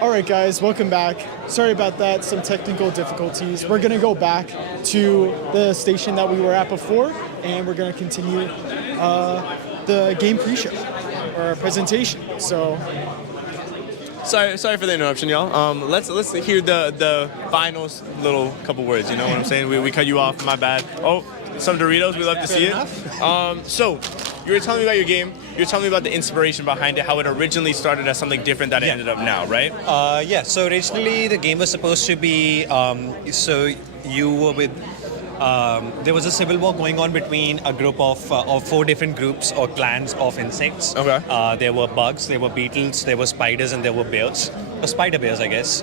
All right, guys, welcome back. Sorry about that, some technical difficulties. We're going to go back to the station that we were at before, and we're going to continue the game pre-show, or presentation. So, Sorry for the interruption, y'all. Let's hear the final little couple words. You know what I'm saying? We cut you off. My bad. Oh, some Doritos. We love to see it. So, you were telling me about your game. You're telling me about the inspiration behind it, how it originally started as something different that it ended up now, right? So originally the game was supposed to be, so you were with, there was a civil war going on between a group of 4 different groups or clans of insects. Okay. There were bugs, there were beetles, there were spiders, and there were bears. Or spider bears, I guess.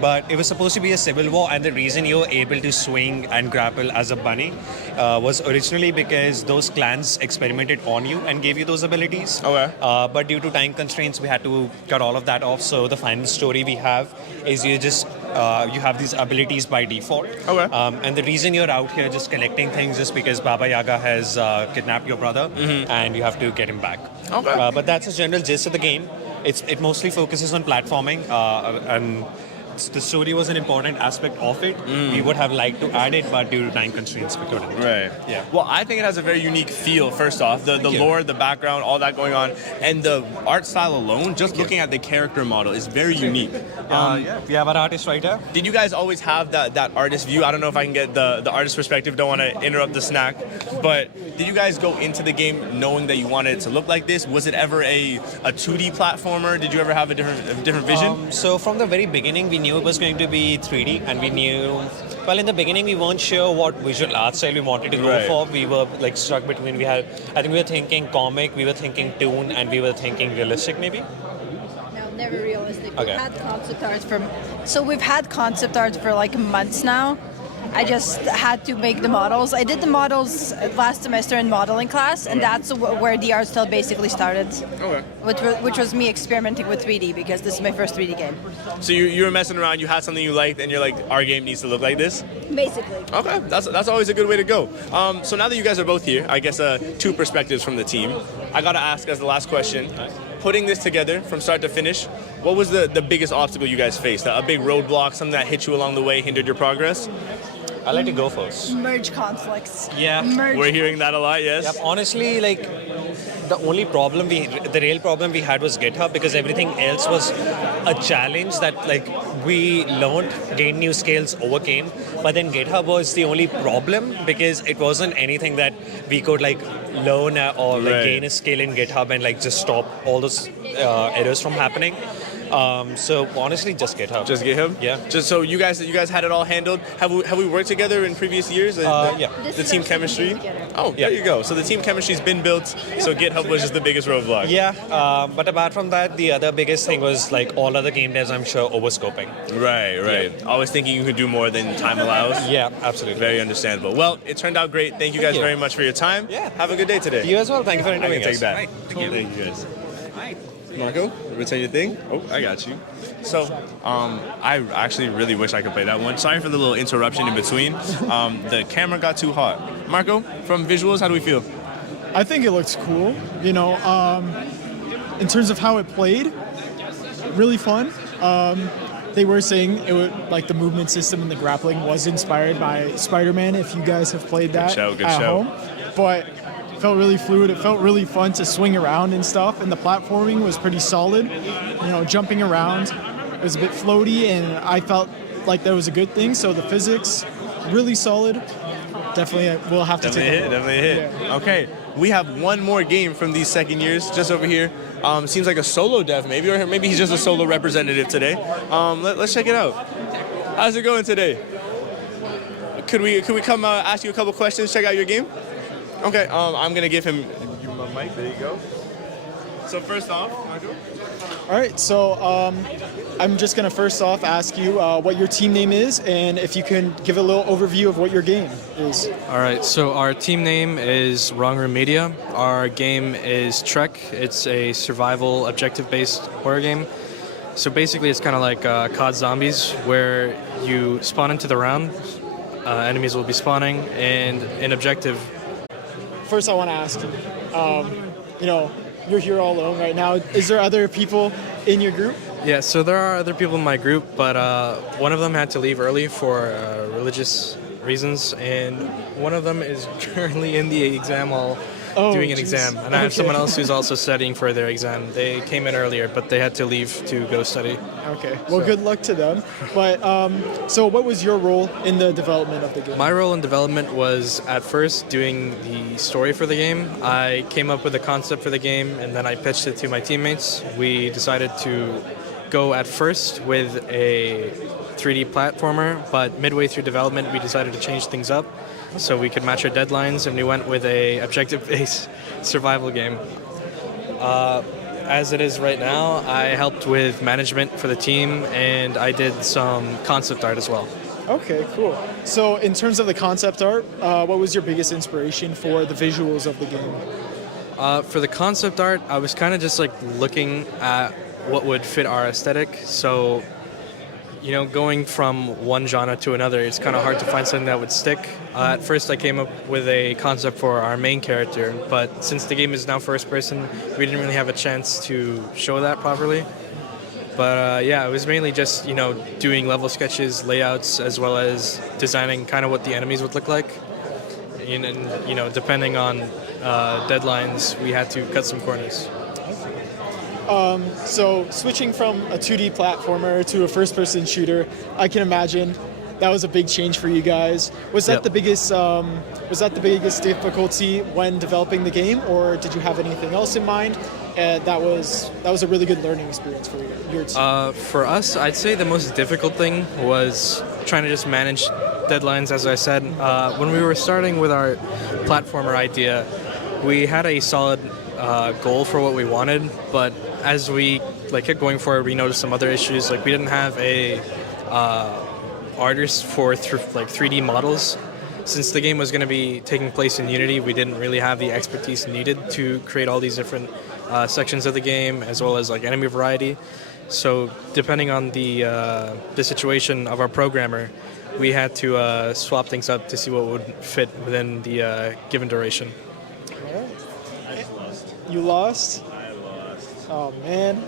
But it was supposed to be a civil war, and the reason you were able to swing and grapple as a bunny was originally because those clans experimented on you and gave you those abilities. Okay. But due to time constraints, we had to cut all of that off. So the final story we have is you just you have these abilities by default. Okay. And the reason you're out here just collecting things is because Baba Yaga has kidnapped your brother, and you have to get him back. Okay. But that's a general gist of the game. It mostly focuses on platforming, and the story was an important aspect of it. We would have liked to add it, but due to time constraints, we couldn't. Right. Yeah. Well, I think it has a very unique feel, first off. The you. lore, the background, all that going on. And the art style alone, just looking at the character model, is very unique. Yeah, we have our artist right here. Did you guys always have that artist view? I don't know if I can get the artist perspective. Don't want to interrupt the snack. But did you guys go into the game knowing that you wanted it to look like this? Was it ever a 2D platformer? Did you ever have a different vision? So from the very beginning, we knew it was going to be 3D, and we knew, well, in the beginning, we weren't sure what visual art style we wanted to go for. We were like stuck between, I think we were thinking comic, we were thinking toon, and we were thinking realistic maybe. No, never realistic. Okay. We've had concept art for like months now. I just had to make the models. I did the models last semester in modeling class, and that's where the art style basically started. Okay. Which was me experimenting with 3D, because this is my first 3D game. So you were messing around, you had something you liked, and you're like, our game needs to look like this? Basically. Okay, that's always a good way to go. So now that you guys are both here, I guess 2 perspectives from the team. I gotta ask as the last question, putting this together from start to finish, what was the biggest obstacle you guys faced? A big roadblock, something that hit you along the way, hindered your progress? I'll let you go first. Merge conflicts. Yeah. We're hearing that a lot, yes? Yep. Honestly, like, the real problem we had was GitHub, because everything else was a challenge that, like, we learned, gained new skills, overcame. But then GitHub was the only problem, because it wasn't anything that we could, like, learn or like gain a skill in GitHub and, like, just stop all those errors from happening. So honestly, just GitHub. Just GitHub? Yeah. Just so you guys had it all handled. Have we worked together in previous years? Yeah. The team chemistry. Oh, there you go. So the team chemistry's been built. So GitHub was just the biggest roadblock. Yeah. But apart from that, the other biggest thing was, like, all other game devs, I'm sure, overscoping. Right. Yeah. Always thinking you could do more than time allows. Yeah, absolutely. Very understandable. Well, it turned out great. Thank you guys very much for your time. Yeah. Have a good day today. You as well. Thank you for I interviewing can us. take that. Right. Thank you guys. Marco, return your thing. Oh, I got you. So, I actually really wish I could play that one. Sorry for the little interruption in between. The camera got too hot. Marco, from visuals, how do we feel? I think it looks cool. You know, in terms of how it played, really fun. They were saying it would, like, the movement system and the grappling was inspired by Spider-Man, if you guys have played that Good at show. home. But it felt really fluid. It felt really fun to swing around and stuff, and the platforming was pretty solid. You know, jumping around, it was a bit floaty, and I felt like that was a good thing. So the physics, really solid. Definitely, we'll have to take a look. Definitely a hit. Yeah. Okay, we have one more game from these second years just over here. Seems like a solo dev maybe, or maybe he's just a solo representative today. Let's check it out. How's it going today? Could we come ask you a couple questions, check out your game? Okay, I'm gonna give him my mic. There you go. So first off, Marco. All right, so I'm just going to first off ask you what your team name is, and if you can give a little overview of what your game is. All right, so our team name is Wrong Room Media. Our game is Trek. It's a survival objective-based horror game. So basically it's kind of like COD Zombies, where you spawn into the round, enemies will be spawning, and an objective. First, I want to ask you, you know, you're here all alone right now. Is there other people in your group? Yeah, so there are other people in my group, but one of them had to leave early for religious reasons, and one of them is currently in the exam hall doing an geez. exam. And I have Okay. someone else who's also studying for their exam. They came in earlier, but they had to leave to go study. Okay. Well, good luck to them. But so, what was your role in the development of the game? My role in development was at first doing the story for the game. I came up with a concept for the game, and then I pitched it to my teammates. We decided to go at first with a 3D platformer, but midway through development, we decided to change things up so we could match our deadlines, and we went with a objective-based survival game. As it is right now, I helped with management for the team, and I did some concept art as well. Okay, cool. So, in terms of the concept art, what was your biggest inspiration for the visuals of the game? For the concept art, I was kind of just like looking at what would fit our aesthetic. So, going from one genre to another, it's kind of hard to find something that would stick. At first, I came up with a concept for our main character, but since the game is now first person, we didn't really have a chance to show that properly. But yeah, it was mainly just, doing level sketches, layouts, as well as designing kind of what the enemies would look like. And depending on deadlines, we had to cut some corners. So, switching from a 2D platformer to a first-person shooter, I can imagine that was a big change for you guys. Was that Yep. the biggest? Was that the biggest difficulty when developing the game, or did you have anything else in mind? That was a really good learning experience for your team. For us, I'd say the most difficult thing was trying to just manage deadlines, as I said. When we were starting with our platformer idea, we had a solid goal for what we wanted, but as we kept going forward, we noticed some other issues. We didn't have a artist for 3D models. Since the game was going to be taking place in Unity, we didn't really have the expertise needed to create all these different sections of the game, as well as enemy variety. So depending on the situation of our programmer, we had to swap things up to see what would fit within the given duration. You lost? I lost. Oh man.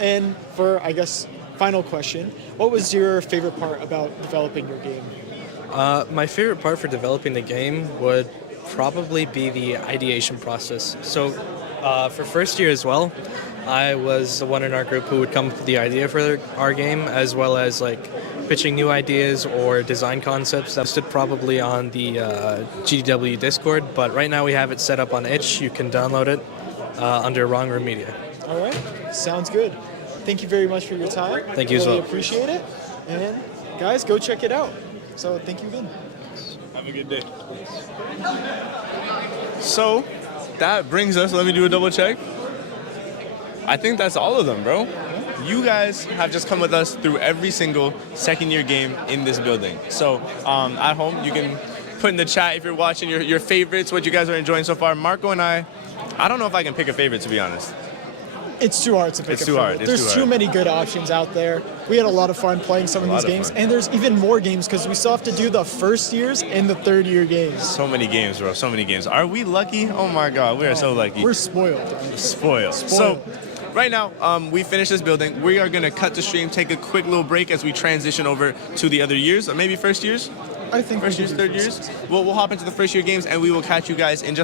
And for, I guess, final question, what was your favorite part about developing your game? My favorite part for developing the game would probably be the ideation process. So for first year as well, I was the one in our group who would come up with the idea for our game, as well as pitching new ideas or design concepts. That stood probably on the GDW Discord, but right now we have it set up on itch. You can download it under Wrong Room Media. All right, sounds good. Thank you very much for your time. Thank you as really well. Appreciate it. And guys, go check it out. So thank you again. Have a good day. So that brings us, let me do a double check. I think that's all of them, bro. You guys have just come with us through every single second year game in this building. So at home, you can put in the chat if you're watching your favorites, what you guys are enjoying so far. Marco and I don't know if I can pick a favorite, to be honest. It's too hard to pick It's a too favorite. hard. It's There's too too hard. many good options out there. We had a lot of fun playing some of these games, fun. and there's even more games because we still have to do the first years and the third year games. So many games, bro. So many games. Are we lucky? Oh my God, we are so lucky. We're spoiled. Spoiled. So right now, we finished this building. We are gonna cut the stream, take a quick little break as we transition over to the other years, or maybe first years. I think First years, third years. We'll hop into the first year games, and we will catch you guys in just